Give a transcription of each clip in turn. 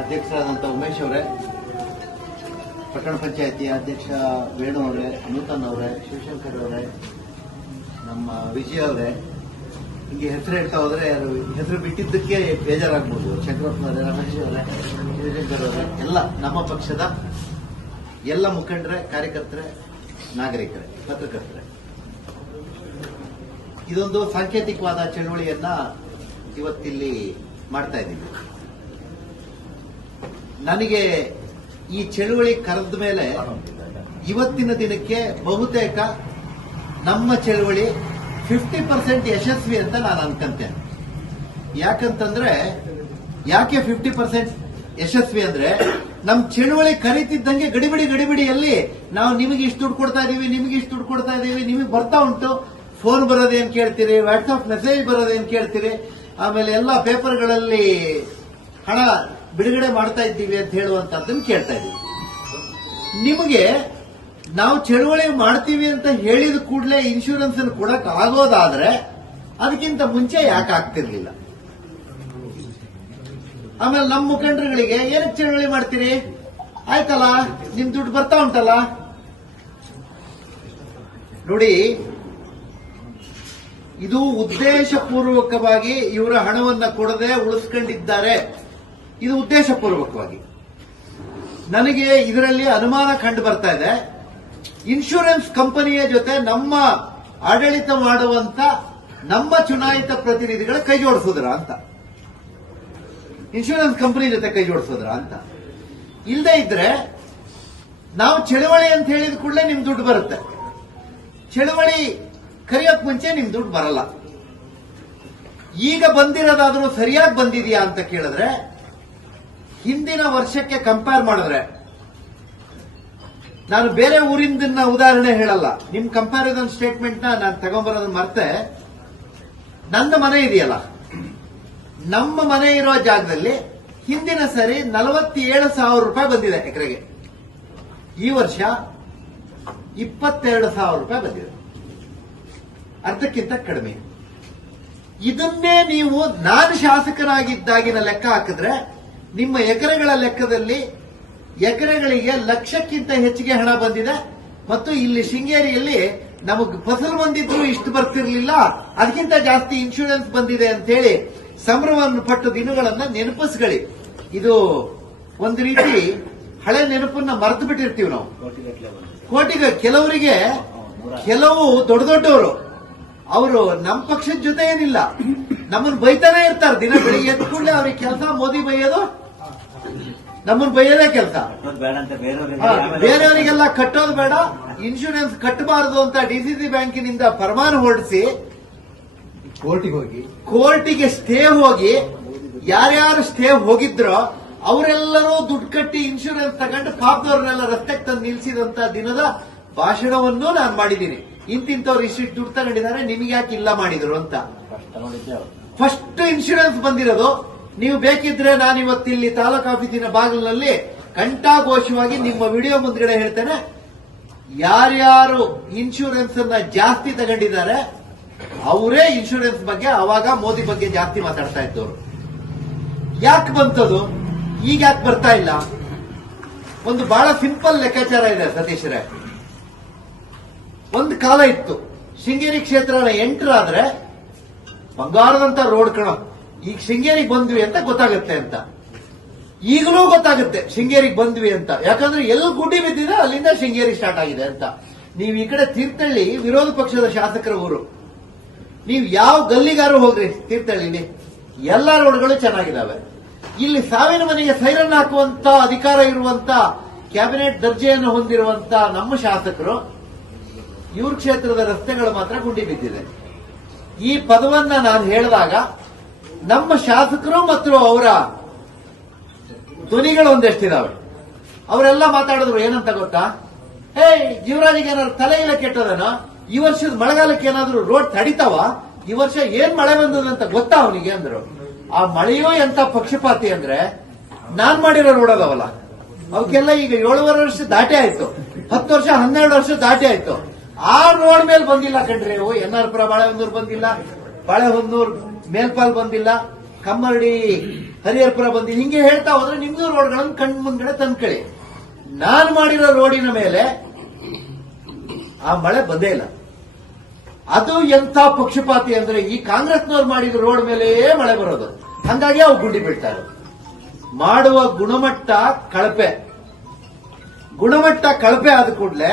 ಅಧ್ಯಕ್ಷರಾದಂಥ ಉಮೇಶ್ ಅವರೇ, ಪಟ್ಟಣ ಪಂಚಾಯತಿ ಅಧ್ಯಕ್ಷ ವೇಣು ಅವರೇ, ನೂತನ್ ಅವರೇ, ಶಿವಶಂಕರ್ ಅವರೇ, ನಮ್ಮ ವಿಜಯ್ ಅವರೇ. ಹಿಂಗೆ ಹೆಸರು ಹೇಳ್ತಾ ಹೋದ್ರೆ ಅದು ಹೆಸರು ಬಿಟ್ಟಿದ್ದಕ್ಕೆ ಬೇಜಾರಾಗ್ಬೋದು. ಶಂಕರಪ್ಪನವರೇ ರಮೇಶ್ ಅವರೇ, ಶಿವಶಂಕರ್ ಅವರೇ, ಎಲ್ಲ ನಮ್ಮ ಪಕ್ಷದ ಎಲ್ಲ ಮುಖಂಡರೇ, ಕಾರ್ಯಕರ್ತರೇ, ನಾಗರಿಕರೇ, ಪತ್ರಕರ್ತರೇ. ಇದೊಂದು ಸಾಂಕೇತಿಕವಾದ ಚಳುವಳಿಯನ್ನ ಇವತ್ತಿಲ್ಲಿ ಮಾಡ್ತಾ ಇದ್ದೀವಿ. ನನಗೆ ಈ ಚಳುವಳಿ ಕರೆದ ಮೇಲೆ ಇವತ್ತಿನ ದಿನಕ್ಕೆ ಬಹುತೇಕ ನಮ್ಮ ಚಳುವಳಿ ಫಿಫ್ಟಿ ಪರ್ಸೆಂಟ್ ಯಶಸ್ವಿ ಅಂತ ನಾನು ಅನ್ಕಂತೇನೆ ಯಾಕಂತಂದ್ರೆ ಯಾಕೆ ಫಿಫ್ಟಿ ಪರ್ಸೆಂಟ್ ಯಶಸ್ವಿ ಅಂದ್ರೆ ನಮ್ ಚಳುವಳಿ ಕರೀತಿದ್ದಂಗೆ ಗಡಿಬಿಡಿ ಗಡಿಬಿಡಿಯಲ್ಲಿ ನಾವು ನಿಮಗೆ ಇಷ್ಟು ದುಡ್ಡು ಕೊಡ್ತಾ ಇದೀವಿ, ನಿಮಗೆ ಇಷ್ಟು ದುಡ್ಡು ಕೊಡ್ತಾ ಇದೀವಿ, ನಿಮಗೆ ಬರ್ತಾ ಉಂಟು. ಫೋನ್ ಬರೋದೇನ್ ಕೇಳ್ತೀರಿ ವಾಟ್ಸ್ಆಪ್ ಮೆಸೇಜ್ ಬರೋದೇನ್ ಕೇಳ್ತೀರಿ. ಆಮೇಲೆ ಎಲ್ಲ ಪೇಪರ್ಗಳಲ್ಲಿ ಹಣ ಬಿಡುಗಡೆ ಮಾಡ್ತಾ ಇದ್ದೀವಿ ಅಂತ ಹೇಳುವಂತದ್ದನ್ನು ಕೇಳ್ತಾ ಇದ್ದೀವಿ. ನಿಮಗೆ ನಾವು ಚಳುವಳಿ ಮಾಡ್ತೀವಿ ಅಂತ ಹೇಳಿದ ಕೂಡಲೇ ಇನ್ಶೂರೆನ್ಸ್ ಅನ್ನು ಕೊಡಕ್ ಆಗೋದಾದ್ರೆ ಅದಕ್ಕಿಂತ ಮುಂಚೆ ಯಾಕೆ ಆಗ್ತಿರ್ಲಿಲ್ಲ? ಆಮೇಲೆ ನಮ್ಮ ಮುಖಂಡರುಗಳಿಗೆ ಏನಕ್ಕೆ ಚಳುವಳಿ ಮಾಡ್ತೀರಿ? ಆಯ್ತಲ್ಲ, ನಿಮ್ ದುಡ್ಡು ಬರ್ತಾ ಉಂಟಲ್ಲ? ನೋಡಿ, ಇದು ಉದ್ದೇಶಪೂರ್ವಕವಾಗಿ ಇವರ ಹಣವನ್ನ ಕೊಡದೆ ಉಳಿಸ್ಕೊಂಡಿದ್ದಾರೆ. ಇದು ಉದ್ದೇಶಪೂರ್ವಕವಾಗಿ. ನನಗೆ ಇದರಲ್ಲಿ ಅನುಮಾನ ಕಂಡು ಬರ್ತಾ ಇದೆ. ಇನ್ಶೂರೆನ್ಸ್ ಕಂಪನಿಯ ಜೊತೆ ನಮ್ಮ ಆಡಳಿತ ಮಾಡುವಂತ ನಮ್ಮ ಚುನಾಯಿತ ಪ್ರತಿನಿಧಿಗಳ ಕೈ ಜೋಡಿಸೋದ್ರ ಅಂತ. ಇನ್ಶೂರೆನ್ಸ್ ಕಂಪನಿ ಜೊತೆ ಕೈ ಜೋಡಿಸೋದ್ರ ಅಂತ. ಇಲ್ಲದೆ ಇದ್ರೆ ನಾವು ಚಳುವಳಿ ಅಂತ ಹೇಳಿದ ಕೂಡಲೇ ನಿಮ್ ದುಡ್ಡು ಬರುತ್ತೆ. ಚಳುವಳಿ ಕರೆಯೋಕ್ ಮುಂಚೆ ನಿಮ್ ದುಡ್ಡು ಬರಲ್ಲ. ಈಗ ಬಂದಿರೋದಾದ್ರೂ ಸರಿಯಾಗಿ ಬಂದಿದೆಯಾ ಅಂತ ಕೇಳಿದ್ರೆ ಹಿಂದಿನ ವರ್ಷಕ್ಕೆ ಕಂಪೇರ್ ಮಾಡಿದ್ರೆ, ನಾನು ಬೇರೆ ಊರಿಂದ ಉದಾಹರಣೆ ಹೇಳಲ್ಲ. ನಿಮ್ ಕಂಪ್ಯಾರಿಸನ್ ಸ್ಟೇಟ್ಮೆಂಟ್ನ ನಾನು ತಗೊಂಬರೋದನ್ನ ಮರ್ತೆ. ನನ್ನ ಮನೆ ಇದೆಯಲ್ಲ. ನಮ್ಮ ಮನೆ ಇರೋ ಜಾಗದಲ್ಲಿ ಹಿಂದಿನ ಸರಿ ನಲವತ್ತೇಳು ಸಾವಿರ ರೂಪಾಯಿ ಬಂದಿದೆ ಎಕರೆಗೆ. ಈ ವರ್ಷ ಇಪ್ಪತ್ತೆರಡು ಸಾವಿರ ರೂಪಾಯಿ ಬಂದಿದೆ. ಅರ್ಧಕ್ಕಿಂತ ಕಡಿಮೆ. ಇದನ್ನೇ ನೀವು ನಾನು ಶಾಸಕರಾಗಿದ್ದಾಗಿನ ಲೆಕ್ಕ ಹಾಕಿದ್ರೆ ನಿಮ್ಮ ಎಕರೆಗಳ ಲೆಕ್ಕದಲ್ಲಿ ಎಕರೆಗಳಿಗೆ ಲಕ್ಷಕ್ಕಿಂತ ಹೆಚ್ಚಿಗೆ ಹಣ ಬಂದಿದೆ ಮತ್ತು ಇಲ್ಲಿ ಶೃಂಗೇರಿಯಲ್ಲಿ ನಮಗ್ ಫಸಲು ಬಂದಿದ್ರು ಇಷ್ಟು ಬರ್ತಿರ್ಲಿಲ್ಲ ಅದಕ್ಕಿಂತ ಜಾಸ್ತಿ ಇನ್ಶೂರೆನ್ಸ್ ಬಂದಿದೆ ಅಂತ ಹೇಳಿ ಸಂಭ್ರಮವನ್ನು ಪಟ್ಟು ದಿನಗಳನ್ನ ನೆನಪಿಸ್ಕೊಳ್ಳಿ. ಇದು ಒಂದು ರೀತಿ ಹಳೆ ನೆನಪನ್ನ ಮರೆತು ಬಿಟ್ಟಿರ್ತೀವಿ ನಾವು ಕೋಟಿಗ ಕೆಲವರಿಗೆ ಕೆಲವು ದೊಡ್ಡ ದೊಡ್ಡವರು ಅವರು ನಮ್ಮ ಪಕ್ಷದ ಜೊತೆ ಏನಿಲ್ಲ. ನಮ್ಮನ್ ಬೈತಾನೆ ಇರ್ತಾರೆ. ದಿನ ಬೆಳಿಗ್ಗೆ ಎದ್ ಕೂಡಲೇ ಅವ್ರಿಗೆ ಕೆಲಸ ಮೋದಿ ಬೈಯೋದು ನಮ್ಮನ್ ಬೈಯೋದೇ ಕೆಲಸ. ಬೇರೆಯವರಿಗೆಲ್ಲ ಕಟ್ಟೋದು ಬೇಡ. ಇನ್ಶೂರೆನ್ಸ್ ಕಟ್ಟಬಾರದು ಅಂತ ಡಿಸಿಸಿ ಬ್ಯಾಂಕಿನಿಂದ ಫರ್ಮಾನ್ ಹೊರಡಿಸಿ ಕೋರ್ಟಿಗೆ ಹೋಗಿ. ಕೋರ್ಟಿಗೆ ಸ್ಟೇ ಹೋಗಿ ಯಾರ್ಯಾರು ಸ್ಟೇ ಹೋಗಿದ್ರೋ ಅವರೆಲ್ಲರೂ ದುಡ್ಡು ಕಟ್ಟಿ ಇನ್ಶೂರೆನ್ಸ್ ತಗೊಂಡು ಪಾಪದವ್ರನ್ನೆಲ್ಲ ರಸ್ತೆಗೆ ತಂದು ನಿಲ್ಸಿದಂತ ದಿನದ ಭಾಷಣವನ್ನು ನಾನು ಮಾಡಿದ್ದೀನಿ. ಇಂತಿಂತವ್ರು ಇಷ್ಟು ದುಡ್ಡು ತಗೊಂಡಿದ್ದಾರೆ ನಿಮ್ಗೆ ಯಾಕೆ ಇಲ್ಲ ಮಾಡಿದ್ರು ಅಂತ. ಫಸ್ಟ್ ಇನ್ಶೂರೆನ್ಸ್ ಬಂದಿರೋದು. ನೀವು ಬೇಕಿದ್ರೆ ನಾನು ಇವತ್ತಿಲ್ಲಿ ತಾಲೂಕು ಆಫೀಸಿನ ಬಾಗಿಲಿನಲ್ಲಿ ಕಂಠಾಘೋಷವಾಗಿ ನಿಮ್ಮ ವಿಡಿಯೋ ಮುಂದ್ಗಡೆ ಹೇಳ್ತೇನೆ. ಯಾರ್ಯಾರು ಇನ್ಶೂರೆನ್ಸ್ ಅನ್ನ ಜಾಸ್ತಿ ತಗೊಂಡಿದ್ದಾರೆ ಅವರೇ ಇನ್ಶೂರೆನ್ಸ್ ಬಗ್ಗೆ ಅವಾಗ ಮೋದಿ ಬಗ್ಗೆ ಜಾಸ್ತಿ ಮಾತಾಡ್ತಾ ಇದ್ದವರು. ಯಾಕೆ ಬಂತದು? ಈಗ ಯಾಕೆ ಬರ್ತಾ ಇಲ್ಲ? ಒಂದು ಬಹಳ ಸಿಂಪಲ್ ಲೆಕ್ಕಾಚಾರ ಇದೆ ಸತೀಶ್ರೇ. ಒಂದು ಕಾಲ ಇತ್ತು. ಶೃಂಗೇರಿ ಕ್ಷೇತ್ರನ ಎಂಟರ್ ಆದ್ರೆ ಬಂಗಾರದಂತ ರೋಡ್ ಕಣ. ಈಗ ಶೃಂಗೇರಿಗೆ ಬಂದ್ವಿ ಅಂತ ಗೊತ್ತಾಗುತ್ತೆ ಅಂತ. ಈಗಲೂ ಗೊತ್ತಾಗುತ್ತೆ ಶೃಂಗೇರಿಗೆ ಬಂದ್ವಿ ಅಂತ. ಯಾಕಂದ್ರೆ ಎಲ್ಲಿ ಗುಡ್ಡಿ ಬಿದ್ದಿದೆ ಅಲ್ಲಿಂದ ಶೃಂಗೇರಿ ಸ್ಟಾರ್ಟ್ ಆಗಿದೆ ಅಂತ. ನೀವು ಈ ಕಡೆ ತೀರ್ಥಹಳ್ಳಿ, ವಿರೋಧ ಪಕ್ಷದ ಶಾಸಕರ ಊರು. ನೀವು ಯಾವ ಗಲ್ಲಿಗಾರು ಹೋಗ್ರಿ ತೀರ್ಥಹಳ್ಳಿಲಿ? ಎಲ್ಲಾ ರೋಡ್ಗಳು ಚೆನ್ನಾಗಿದ್ದಾವೆ ಇಲ್ಲಿ ಸಾವಿನ ಮನೆಗೆ ಸೈರನ್ ಹಾಕುವಂತ, ಅಧಿಕಾರ ಇರುವಂತ, ಕ್ಯಾಬಿನೆಟ್ ದರ್ಜೆಯನ್ನು ಹೊಂದಿರುವಂತ ನಮ್ಮ ಶಾಸಕರು ಇವ್ರ ಕ್ಷೇತ್ರದ ರಸ್ತೆಗಳು ಮಾತ್ರ ಗುಂಡಿ ಬಿದ್ದಿದೆ. ಈ ಪದವನ್ನ ನಾನು ಹೇಳಿದಾಗ ನಮ್ಮ ಶಾಸಕರು ಮತ್ತು ಅವರ ಧ್ವನಿಗಳು ಒಂದೆಷ್ಟಿದಾವೆ. ಅವರೆಲ್ಲ ಮಾತಾಡಿದ್ರು, ಏನಂತ ಗೊತ್ತಾ? ಹೇ ಜೀವರಾಜಿಗೆ ಏನಾದ್ರು ತಲೆ ಇಲ್ಲ ಕೆಟ್ಟದನ? ಈ ವರ್ಷದ ಮಳೆಗಾಲಕ್ಕೆ ಏನಾದ್ರು ರೋಡ್ ತಡಿತಾವ? ಈ ವರ್ಷ ಏನ್ ಮಳೆ ಬಂದದಂತ ಗೊತ್ತಾ ಅವನಿಗೆ ಅಂದ್ರು. ಆ ಮಳೆಯೂ ಎಂತ ಪಕ್ಷಪಾತಿ ಅಂದ್ರೆ ನಾನ್ ಮಾಡಿರೋ ರೋಡ್ ಅದಾವಲ್ಲ, ಅವಕ್ಕೆಲ್ಲ ಈಗ ಏಳುವರೆ ವರ್ಷ ದಾಟಿ ಆಯ್ತು. ಹತ್ತು ವರ್ಷ ಹನ್ನೆರಡು ವರ್ಷ ದಾಟಿ ಆಯ್ತು. ಆ ರೋಡ್ ಮೇಲೆ ಬಂದಿಲ್ಲ ಕಣ್ರಿ. ಓ ಎನ್ ಆರ್ ಪುರ ಬಾಳೆಹೊನ್ನೂರು ಬಂದಿಲ್ಲ ಬಾಳೆಹೊಂದೂರು ಮೇಲ್ಪಾಲ್ ಬಂದಿಲ್ಲ, ಕಮ್ಮರಡಿ, ಹರಿಹರಪುರ ಬಂದಿ ಹಿಂಗೆ ಹೇಳ್ತಾ ಹೋದ್ರೆ ನಿಮ್ಗೂ ರೋಡ್ಗಳನ್ನು ಕಣ್ ಮುಂದ್ಗಡೆ ತಂದ್ಕೊಳ್ಳಿ. ನಾನು ಮಾಡಿರೋ ರೋಡಿನ ಮೇಲೆ ಆ ಮಳೆ ಬಂದೇ ಇಲ್ಲ. ಅದು ಎಂಥ ಪಕ್ಷಪಾತಿ ಅಂದ್ರೆ ಈ ಕಾಂಗ್ರೆಸ್ನವ್ರು ಮಾಡಿದ ರೋಡ್ ಮೇಲೆಯೇ ಮಳೆ ಬರೋದು. ಹಂಗಾಗಿ ಅವು ಗುಂಡಿ ಬೀಳ್ತಾರೆ ಮಾಡುವ ಗುಣಮಟ್ಟ ಕಳಪೆ. ಗುಣಮಟ್ಟ ಕಳಪೆ ಆದ ಕೂಡಲೇ